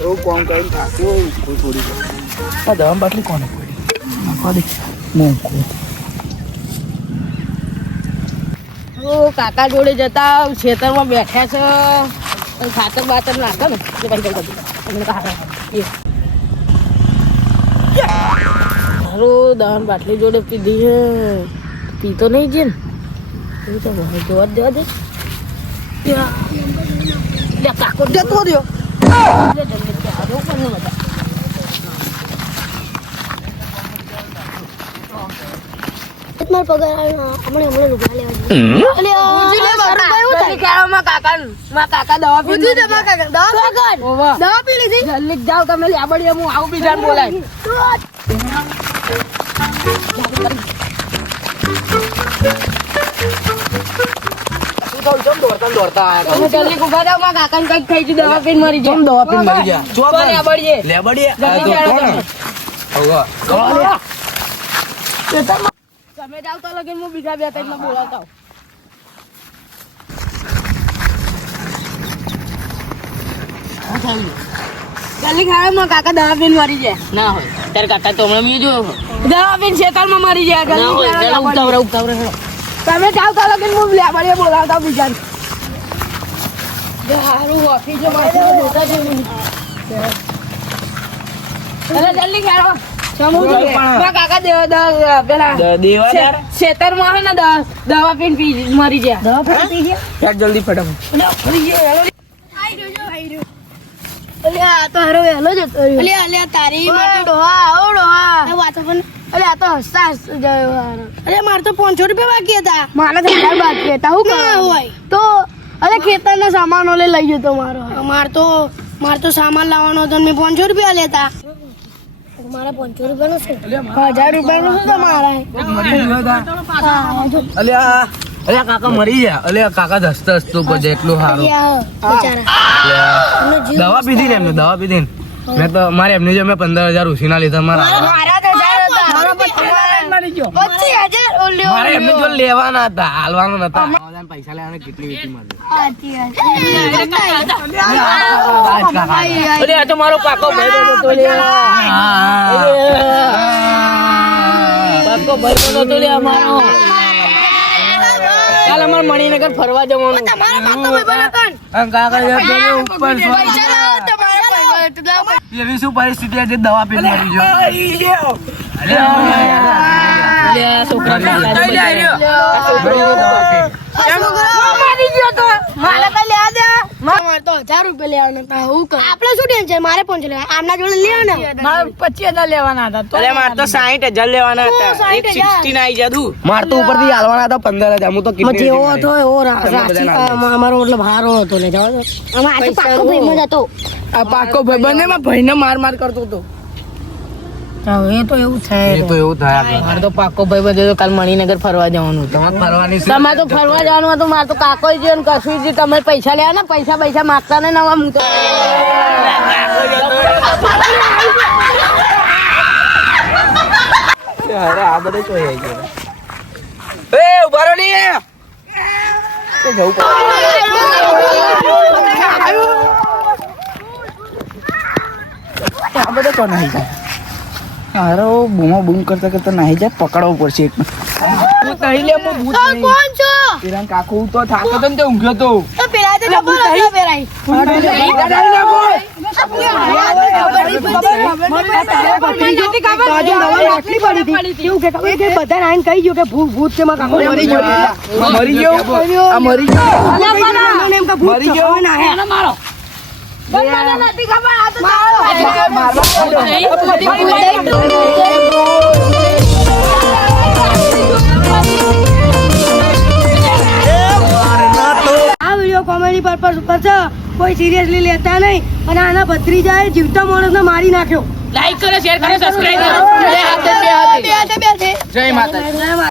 હારો કોમ કરીને થાક્યો કોઈ થોડી આ દવા બાટલી કોને પડી નાખવા દે મોકો ઓ કાકા જોડે જતા ખેતરમાં બેઠા છે ખાતર બાતર નાખે ને એ ભાઈ હારું દહન બાટલી જોડે પીધી છે પીતો નહીં છે ને એવું તો જોવા દેવા દે કાકો જતો રહ્યો પગાર હમણાં લુગડા લેવા કાકા દવા પી લીધી જલ્દી જાઓ તમે લાબડીએ હું આવું બીજાને બોલાય દવા પીને મરી ગયા તમે જાવ તો લગીન હું બીજા બે ત્રણ માં બોલાવતા જલ્દી ખાવા કાકા દવા પીને મરી જાય ના હોય તારે કાકા તો હમણાં મેં જોયો દવા પીને ખેતરમાં મરી જાય તમે જાવ તો લગીન હું લેબડીએ બોલાવતા બીજા સારું ઓફિસ જલ્દી ખાવા કાકા ખેતર માં હે ને દવા પીને મરી ગયા દવા પી જલ્દી ફટાફટ અલ્યા તો હારો વહેલો જતો રહ્યો અલ્યા તારી માટે ડોહા આવો ડોહા વાતો પણ અલ્યા તો હસતા હસતો ગયો હારો અરે માર તો 500 રૂપિયા બાકી હતા મારા તો 1000 બાકી હતા હું કહું હોય તો અરે ખેતરના સામાનો લઈ જતો મારો માર તો સામાન લાવવાનો હતો મેં 500 રૂપિયા લેતા મારા 500 રૂપિયાનું છે 1000 રૂપિયાનું છે તમારા અલ્યા કાકા મરી ગયા અલ્યા કાકા હસતા હસતું પછી એટલું સારું દવા પીધી ને એમને દવા પીધી મેં તો મારે એમની જો મેં 15,000 ઉછીના લીધા મારા મારે એમને જો લેવાના હતા હાલવાના નતા પૈસા લેવાના કેટલી વેચી મારે તો મારો પાકો ભાઈ અમારો કાલ અમાર મણિનગર ફરવા જવાનું એવી શું પરિસ્થિતિ હતી દવા પીને મરી ગયો આપડે શું ટેન્શન મારે 500 લેવા આમના જોડે લેવા ને મારે 25,000 લેવાના હતા મારે તો 60,000 લેવાના હતા 160 આવી જતું માર તો ઉપરથી હાલવાના હતા 15,000 હું તો જેવો હતો એવો અમારો મતલબ હારો હતો ને જવા દો પાકો ભાઈ જ હતો આ પાકો ભાઈ બંને માં ભાઈને માર કરતો હતો એ તો એવું થાય મારે તો પાકો ભાઈ બધે કાલ મણિનગર ફરવા જવાનું તમારે તો ફરવા જવાનું હતું મારે તો કાકો જ ને કશું જ તમે પૈસા લેવા ને પૈસા માગતા ને નવા હું તો આ બધે તો એ ઉભા રહો ની જવું આ બધે કોણ આવી જાય હારો બૂમા બૂમ કરતા નાહી જાય પકડવો પડશે એક કોણ છો કાકુ તો થાકો તો ને ઊંઘ્યો તો પેલા તો ડબલ પેરાઈ ભૂત છે મરી ગયો કોમેડી પર્પઝ ઉપર છે કોઈ સિરિયસલી લેતા નહીં અને આના ભત્રીજાએ જીવતા માણસને મારી નાખ્યો લાઈક કરો શેર કરો સબસ્ક્રાઇબ કરો જય માતા.